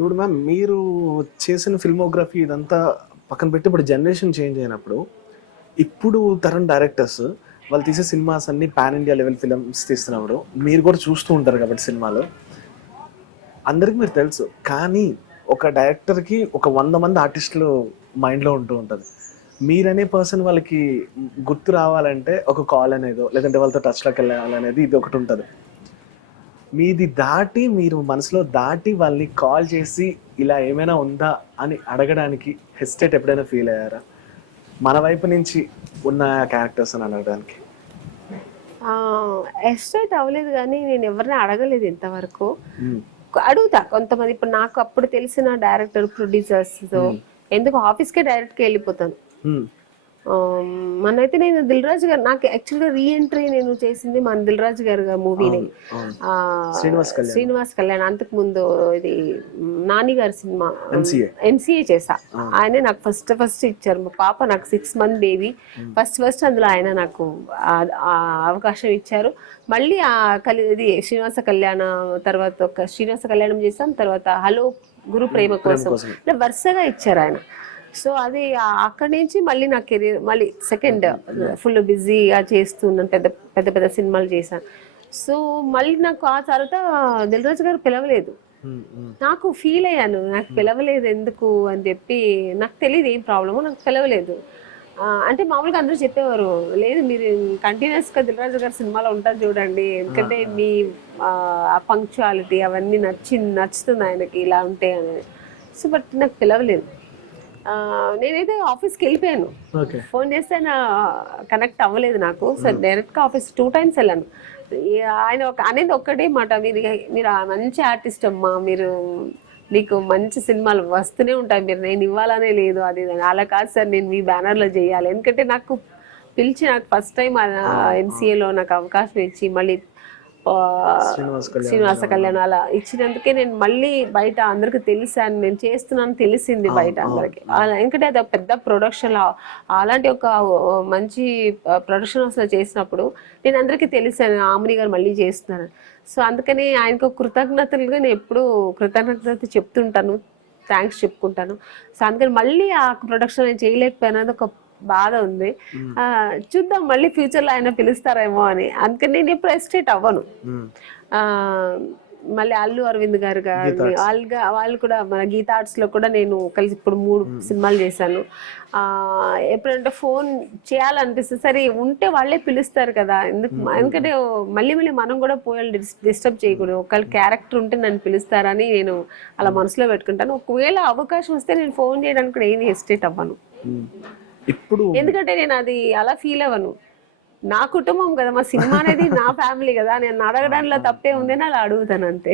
ఇప్పుడు మ్యామ్ మీరు చేసిన ఫిల్మోగ్రఫీ ఇదంతా పక్కన పెట్టి ఇప్పుడు జనరేషన్ చేంజ్ అయినప్పుడు ఇప్పుడు తరం డైరెక్టర్స్ వాళ్ళు తీసే సినిమాస్ అన్ని పాన్ ఇండియా లెవెల్ ఫిల్మ్స్ తీస్తున్నప్పుడు మీరు కూడా చూస్తూ ఉంటారు కాబట్టి సినిమాలు అందరికి మీరు తెలుసు. కానీ ఒక డైరెక్టర్కి ఒక 100 మంది ఆర్టిస్టులు మైండ్లో ఉంటూ ఉంటుంది. మీరనే పర్సన్ వాళ్ళకి గుర్తు రావాలంటే ఒక కాల్ అనేదో లేదంటే వాళ్ళతో టచ్లోకి వెళ్ళాలనేది ఇది ఒకటి ఉంటుంది. మీది దాటి మీరు మనసులో దాటి వాళ్ళని కాల్ చేసి ఇలా ఏమైనా ఉందా అని అడగడానికి హెసిటేట్ ఎప్పుడైనా ఫీల్ అయ్యారా? మన వైపు నుంచి ఉన్న క్యారెక్టర్స్ అని అడగడానికి. ఎస్టేట్ అవ్వలేదు కానీ నేను ఎవరిని అడగలేదు ఇంతవరకు. అడుగుతా కొంతమంది. ఇప్పుడు నాకు అప్పుడు తెలిసిన డైరెక్టర్ ప్రొడ్యూసర్స్ ఎందుకు ఆఫీస్కే డైరెక్ట్గా వెళ్ళిపోతాను. మనైతే నేను దిల్ రాజు గారు నాకు యాక్చువల్గా రీఎంట్రీ నేను చేసింది మన దిల్ రాజు గారు మూవీని, శ్రీనివాస్ కళ్యాణ్. అంతకు ముందు ఇది నాని గారి సినిమా ఎంసీఏ చేసా. ఆయనే నాకు ఫస్ట్ ఇచ్చారు. మా పాప నాకు 6 month బేబీ. ఫస్ట్ అందులో ఆయన నాకు అవకాశం ఇచ్చారు. మళ్ళీ ఇది శ్రీనివాస కళ్యాణ తర్వాత ఒక శ్రీనివాస కళ్యాణం చేసాం, తర్వాత హలో గురు ప్రేమ కోసం ఇలా వరుసగా ఇచ్చారు ఆయన. సో అది అక్కడి నుంచి మళ్ళీ నా కెరీర్ మళ్ళీ సెకండ్ ఫుల్ బిజీగా చేస్తున్నాను. పెద్ద సినిమాలు చేశాను. సో మళ్ళీ నాకు ఆ తర్వాత దిల్ రాజు గారు పిలవలేదు. నాకు ఫీల్ అయ్యాను, నాకు పిలవలేదు ఎందుకు అని చెప్పి. నాకు తెలియదు ఏం ప్రాబ్లమో, నాకు పిలవలేదు. అంటే మామూలుగా అందరూ చెప్పేవారు, లేదు మీరు కంటిన్యూస్గా దిల్ రాజు గారి సినిమాలో ఉంటారు చూడండి, ఎందుకంటే మీ పంక్చువాలిటీ అవన్నీ నచ్చుతుంది ఆయనకి ఇలా ఉంటే అనేది. సో బట్ నాకు పిలవలేదు. నేనైతే ఆఫీస్కి వెళ్ళిపోయాను. ఫోన్ చేస్తే కనెక్ట్ అవ్వలేదు నాకు. సో డైరెక్ట్గా ఆఫీస్ 2 times వెళ్ళాను. ఆయన అనేది ఒక్కటే మాట, మీరు మంచి ఆర్టిస్ట్ అమ్మా, మీకు మంచి సినిమాలు వస్తూనే ఉంటాయి, మీరు నేను ఇవ్వాలనే లేదు అది అలా కాదు సార్, నేను మీ బ్యానర్లో చేయాలి. ఎందుకంటే నాకు పిలిచి నాకు ఫస్ట్ టైం ఎంసీఏలో నాకు అవకాశం ఇచ్చి మళ్ళీ శ్రీనివాస కళ్యాణ్ అలా ఇచ్చినందుకే నేను మళ్ళీ బయట అందరికి తెలిసాను, నేను చేస్తున్నాను తెలిసింది బయట అందరికి. ఎందుకంటే అది పెద్ద ప్రొడక్షన్, అలాంటి ఒక మంచి ప్రొడక్షన్ హౌస్లో చేసినప్పుడు నేను అందరికీ తెలిసాను ఆమెని గారు మళ్ళీ చేస్తున్నాను. సో అందుకని ఆయనకు కృతజ్ఞతలుగా నేను ఎప్పుడు కృతజ్ఞత చెప్తుంటాను, థ్యాంక్స్ చెప్పుకుంటాను. సో అందుకని మళ్ళీ ఆ ప్రొడక్షన్ నేను చేయలేకపోయినది ఒక బాధ ఉంది. చూద్దాం మళ్ళీ ఫ్యూచర్లో ఆయన పిలుస్తారేమో అని. అందుకని నేను ఎప్పుడు ఎస్టేట్ అవ్వను. మళ్ళీ అల్లు అరవింద్ గారు వాళ్ళు కూడా మన గీతా ఆర్ట్స్లో కూడా నేను కలిసి ఇప్పుడు 3 సినిమాలు చేశాను. ఎప్పుడంటే ఫోన్ చేయాలనిపిస్తుంది, సరే ఉంటే వాళ్ళే పిలుస్తారు కదా, ఎందుకంటే మళ్ళీ మనం కూడా పోయి డిస్టర్బ్ చేయకూడదు. ఒకళ్ళ క్యారెక్టర్ ఉంటే నన్ను పిలుస్తారని నేను అలా మనసులో పెట్టుకుంటాను. ఒకవేళ అవకాశం వస్తే నేను ఫోన్ చేయడానికి కూడా ఏమి ఎస్టేట్ అవ్వను. ఎందుకంటే నేను అది అలా ఫీల్ అవ్వను. నా కుటుంబం కదా, మా సినిమా అనేది నా ఫ్యామిలీ కదా, నేను అడగడంలో తప్పే ఉంది అని అలా అడుగుతాను అంతే.